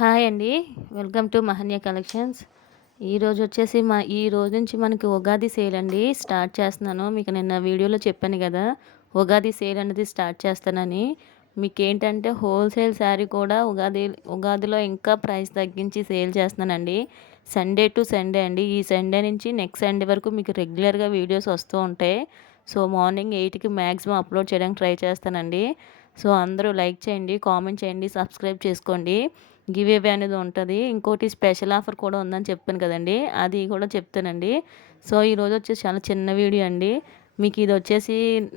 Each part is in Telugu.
హాయ్ అండి. Welcome to Mahanya collections. ఈరోజు వచ్చేసి మా ఈ రోజు నుంచి మనకి ఉగాది సేల్ అండి స్టార్ట్ చేస్తున్నాను. మీకు నిన్న వీడియోలో చెప్పాను కదా ఉగాది సేల్ అనేది స్టార్ట్ చేస్తానని. మీకు ఏంటంటే హోల్సేల్ శారీ కూడా ఉగాది ఉగాదిలో ఇంకా ప్రైస్ తగ్గించి సేల్ చేస్తున్నానండి. సండే టు సండే అండి. ఈ సండే నుంచి నెక్స్ట్ సండే వరకు మీకు రెగ్యులర్గా వీడియోస్ వస్తూ ఉంటాయి. సో మార్నింగ్ ఎయిట్కి మ్యాక్సిమం అప్లోడ్ చేయడానికి ట్రై చేస్తానండి. సో అందరూ లైక్ చేయండి కామెంట్ చేయండి సబ్స్క్రైబ్ చేసుకోండి. గివ్ అవే అనేది ఉంటుంది. ఇంకోటి స్పెషల్ ఆఫర్ కూడా ఉందని చెప్పాను కదండి. అది కూడా చెప్తానండి. సో ఈరోజు వచ్చేసి చాలా చిన్న వీడియో అండి. మీకు ఇది వచ్చేసి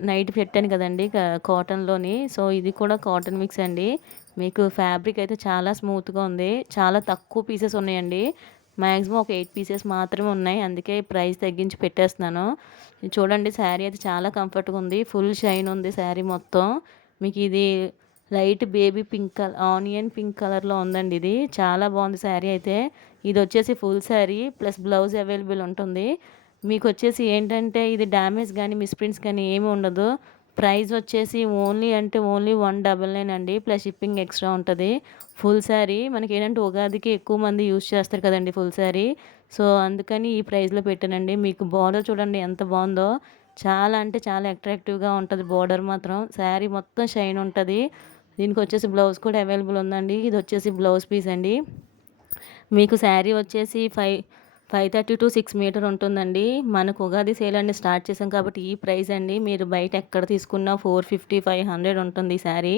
నైట్ పెట్టాను కదండి కాటన్లోని. సో ఇది కూడా కాటన్ మిక్స్ అండి. మీకు ఫ్యాబ్రిక్ అయితే చాలా స్మూత్గా ఉంది. చాలా తక్కువ పీసెస్ ఉన్నాయండి. మ్యాక్సిమం ఒక ఎయిట్ పీసెస్ మాత్రమే ఉన్నాయి. అందుకే ప్రైస్ తగ్గించి పెట్టేస్తున్నాను. చూడండి శారీ అయితే చాలా కంఫర్ట్గా ఉంది. ఫుల్ షైన్ ఉంది శారీ మొత్తం. మీకు ఇది light baby pink colour onion pink కలర్లో ఉందండి ఇది. చాలా బాగుంది శారీ అయితే. ఇది వచ్చేసి full sari plus blouse available ఉంటుంది. మీకు వచ్చేసి ఏంటంటే ఇది డ్యామేజ్ కానీ మిస్ప్రింట్స్ కానీ ఏమి ఉండదు. ప్రైస్ వచ్చేసి ఓన్లీ అంటే ఓన్లీ వన్ డబల్ నైన్ అండి. ప్లస్ షిప్పింగ్ ఎక్స్ట్రా ఉంటుంది. ఫుల్ శారీ. మనకి ఏంటంటే ఉగాదికి ఎక్కువ మంది యూజ్ చేస్తారు కదండి ఫుల్ శారీ. సో అందుకని ఈ ప్రైస్లో పెట్టానండి. మీకు బార్డర్ చూడండి ఎంత బాగుందో. చాలా అంటే చాలా అట్రాక్టివ్గా ఉంటుంది బోర్డర్ మాత్రం. శారీ మొత్తం షైన్ ఉంటుంది. దీనికి వచ్చేసి బ్లౌజ్ కూడా అవైలబుల్ ఉందండి. ఇది వచ్చేసి బ్లౌజ్ పీస్ అండి. మీకు శారీ వచ్చేసి five five thirty to six metre ఉంటుందండి. మనకు ఉగాది సేల్ అండి స్టార్ట్ చేసాం కాబట్టి ఈ ప్రైస్ అండి. మీరు బయట ఎక్కడ తీసుకున్నా ఫోర్ ఫిఫ్టీ ఫైవ్ హండ్రెడ్ ఉంటుంది ఈ శారీ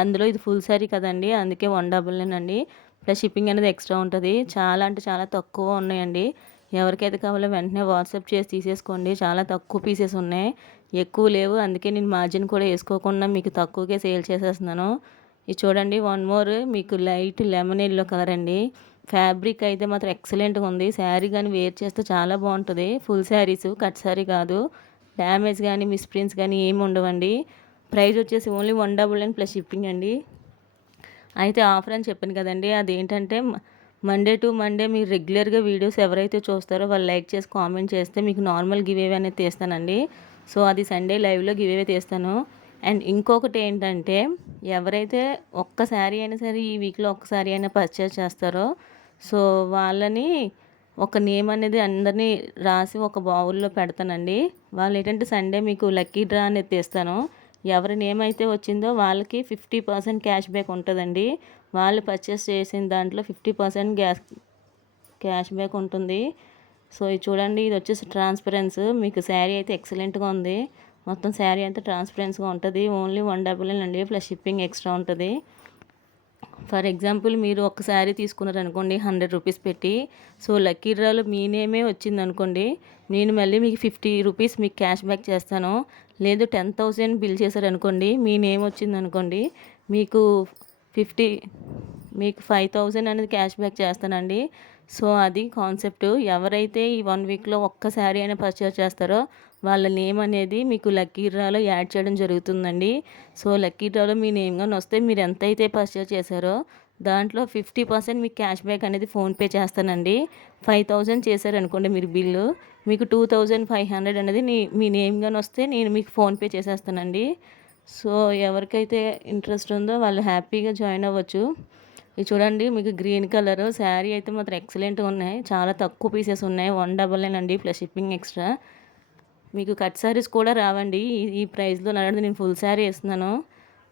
అందులో ఇది ఫుల్ శారీ కదండి. అందుకే వన్ డబుల్ అండి. ప్లస్ షిప్పింగ్ అనేది ఎక్స్ట్రా ఉంటుంది. చాలా అంటే చాలా తక్కువ ఉన్నాయండి. ఎవరికైతే కావాలో వెంటనే వాట్సాప్ చేసి తీసేసుకోండి. చాలా తక్కువ పీసెస్ ఉన్నాయి. ఎక్కువ లేవు. అందుకే నేను మార్జిన్ కూడా వేసుకోకుండా మీకు తక్కువకే సేల్ చేసేస్తున్నాను. ఇది చూడండి వన్ మోర్ మీకు లైట్ లెమన్ ఎల్లో కలర్ అండి. ఫ్యాబ్రిక్ అయితే మాత్రం ఎక్సలెంట్గా ఉంది. శారీ కానీ వేర్ చేస్తే చాలా బాగుంటుంది. ఫుల్ శారీస్ కట్ శారీ కాదు. డ్యామేజ్ కానీ మిస్ప్రింట్స్ కానీ ఏమి ఉండవండి. ప్రైస్ వచ్చేసి only one double nine plus shipping అండి. అయితే ఆఫర్ అని చెప్పాను కదండి. అదేంటంటే మండే టు మండే మీరు రెగ్యులర్గా వీడియోస్ ఎవరైతే చూస్తారో వాళ్ళు లైక్ చేసి కామెంట్ చేస్తే మీకు నార్మల్ గివేవే అనేది తీస్తానండి. సో అది సండే లైవ్లో గివేవే తీస్తాను. అండ్ ఇంకొకటి ఏంటంటే ఎవరైతే ఒక్కసారి అయినా సరే ఈ వీక్లో ఒక్కసారి అయినా పర్చేస్ చేస్తారో సో వాళ్ళని ఒక నేమ్ అనేది అందరినీ రాసి ఒక బౌల్లో పెడతానండి. వాళ్ళు ఏంటంటే సండే మీకు లక్కీ డ్రా అనేది తీస్తాను. ఎవరి నేమ్ అయితే వచ్చిందో వాళ్ళకి ఫిఫ్టీ పర్సెంట్ క్యాష్ బ్యాక్ ఉంటుందండి. వాళ్ళు పర్చేస్ చేసిన దాంట్లో fifty percent gas cash back ఉంటుంది. సో ఇది చూడండి ఇది వచ్చేసి ట్రాన్స్పరెన్స్. మీకు శారీ అయితే ఎక్సలెంట్గా ఉంది. మొత్తం శారీ అంతా ట్రాన్స్పరెన్స్గా ఉంటుంది. ఓన్లీ వన్ డబుల్ అండి ప్లస్ షిప్పింగ్ ఎక్స్ట్రా ఉంటుంది. ఫర్ ఎగ్జాంపుల్ మీరు ఒక శారీ తీసుకున్నారు అనుకోండి హండ్రెడ్ రూపీస్ పెట్టి. సో లక్కీ డ్రాలో మీ నేమే వచ్చింది అనుకోండి నేను మళ్ళీ మీకు ఫిఫ్టీ రూపీస్ మీకు క్యాష్ బ్యాక్ చేస్తాను. లేదు టెన్ థౌసండ్ బిల్ చేశారనుకోండి మీ నేమ్ వచ్చింది అనుకోండి మీకు ఫిఫ్టీ మీకు ఫైవ్ థౌజండ్ అనేది క్యాష్ బ్యాక్ చేస్తానండి. సో అది కాన్సెప్ట్. ఎవరైతే ఈ వన్ వీక్లో ఒక్క శారీ అయినా పర్చేస్ చేస్తారో వాళ్ళ నేమ్ అనేది మీకు లక్కీ డ్రాలో యాడ్ చేయడం జరుగుతుందండి. సో లక్కీ డ్రాలో మీ నేమ్ కానీ వస్తే మీరు ఎంత అయితే పర్చేస్ చేశారో దాంట్లో ఫిఫ్టీ పర్సెంట్ మీకు క్యాష్ బ్యాక్ అనేది ఫోన్పే చేస్తానండి. ఫైవ్ థౌజండ్ చేశారనుకోండి మీరు బిల్లు మీకు టూ థౌజండ్ ఫైవ్ హండ్రెడ్ అనేది మీ నేమ్ కానీ వస్తే నేను మీకు ఫోన్పే చేసేస్తానండి. సో ఎవరికైతే ఇంట్రెస్ట్ ఉందో వాళ్ళు హ్యాపీగా జాయిన్ అవ్వచ్చు. ఇది చూడండి మీకు గ్రీన్ కలర్. శారీ అయితే మాత్రం ఎక్సలెంట్గా ఉన్నాయి. చాలా తక్కువ పీసెస్ ఉన్నాయి. వన్ డబల్ నైన్ అండి ప్లస్ షిప్పింగ్ ఎక్స్ట్రా మీకు కట్ శారీస్ కూడా రావండి. ఈ ప్రైస్లో నడవడం నేను ఫుల్ శారీ వేస్తున్నాను.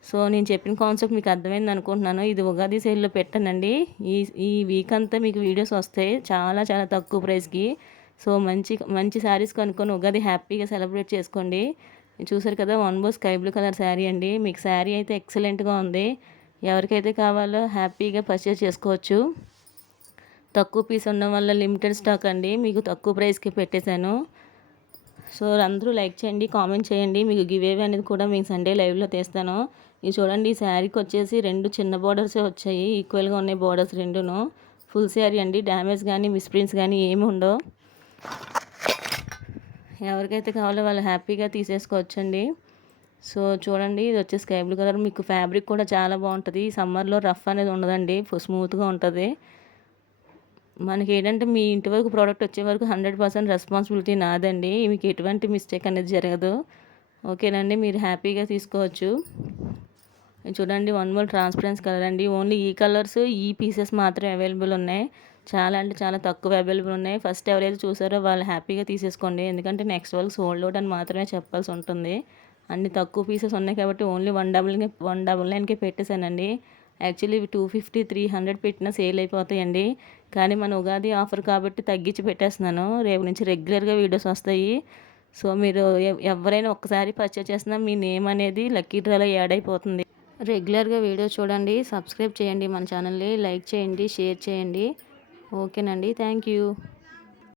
సో నేను చెప్పిన కాన్సెప్ట్ మీకు అర్థమైంది అనుకుంటున్నాను. ఇది ఉగాది సేల్లో పెట్టానండి. ఈ ఈ వీక్ అంతా మీకు వీడియోస్ వస్తాయి. చాలా చాలా తక్కువ ప్రైస్కి సో మంచి మంచి శారీస్ కనుక్కొని ఉగాది హ్యాపీగా సెలబ్రేట్ చేసుకోండి. చూసారు కదా వన్ బో స్కై బ్లూ కలర్ శారీ అండి. మీకు శారీ అయితే ఎక్సలెంట్గా ఉంది. ఎవరికైతే కావాలో హ్యాపీగా పర్చేస్ చేసుకోవచ్చు. తక్కువ పీస్ ఉండడం వల్ల లిమిటెడ్ స్టాక్ అండి. మీకు తక్కువ ప్రైస్కి పెట్టేశాను. సో అందరూ లైక్ చేయండి కామెంట్ చేయండి. మీకు గివేవి అనేది కూడా మీకు సండే లైవ్లో తీస్తాను. ఇది చూడండి ఈ శారీకి వచ్చేసి రెండు చిన్న బార్డర్సే వచ్చాయి. ఈక్వల్గా ఉన్నాయి బార్డర్స్ రెండును. ఫుల్ శారీ అండి. డ్యామేజ్ కానీ మిస్ప్రింట్స్ కానీ ఏమి ఉండవు. ఎవరికైతే కావాలో వాళ్ళు హ్యాపీగా తీసేసుకోవచ్చండి. సో చూడండి ఇది వచ్చే స్కై బ్లూ కలర్. మీకు ఫ్యాబ్రిక్ కూడా చాలా బాగుంటుంది. సమ్మర్లో రఫ్ అనేది ఉండదండి. స్మూత్గా ఉంటుంది. మనకి ఏంటంటే మీ ఇంటి వరకు ప్రోడక్ట్ వచ్చే వరకు హండ్రెడ్ పర్సెంట్ రెస్పాన్సిబిలిటీ నాదండి. మీకు ఎటువంటి మిస్టేక్ అనేది జరగదు. ఓకేనండి మీరు హ్యాపీగా తీసుకోవచ్చు. చూడండి వన్ మోర్ ట్రాన్స్పరెన్స్ కలర్ అండి. ఓన్లీ ఈ కలర్స్ ఈ పీసెస్ మాత్రమే అవైలబుల్ ఉన్నాయి. చాలా అంటే చాలా తక్కువ అవైలబుల్ ఉన్నాయి. ఫస్ట్ ఎవరైతే చూసారో వాళ్ళు హ్యాపీగా తీసేసుకోండి. ఎందుకంటే నెక్స్ట్ వాళ్ళకి సోల్డ్ అవుట్ అని మాత్రమే చెప్పాల్సి ఉంటుంది. అన్ని తక్కువ పీసెస్ ఉన్నాయి కాబట్టి only one double one double నైన్కి పెట్టేశానండి. యాక్చువల్లీ ఇవి టూ ఫిఫ్టీ త్రీ హండ్రెడ్ పెట్టినా సేల్ అయిపోతాయండి. కానీ మన ఉగాది ఆఫర్ కాబట్టి తగ్గించి పెట్టేస్తున్నాను. రేపు నుంచి రెగ్యులర్గా వీడియోస్ వస్తాయి. సో మీరు ఎవరైనా ఒక్కసారి పర్చేస్ చేసినా మీ నేమ్ అనేది లక్కీ డ్రాలో యాడ్ అయిపోతుంది. రెగ్యులర్గా వీడియో చూడండి సబ్స్క్రైబ్ చేయండి మన ఛానల్ని లైక్ చేయండి షేర్ చేయండి. ఓకేనండి థ్యాంక్ యూ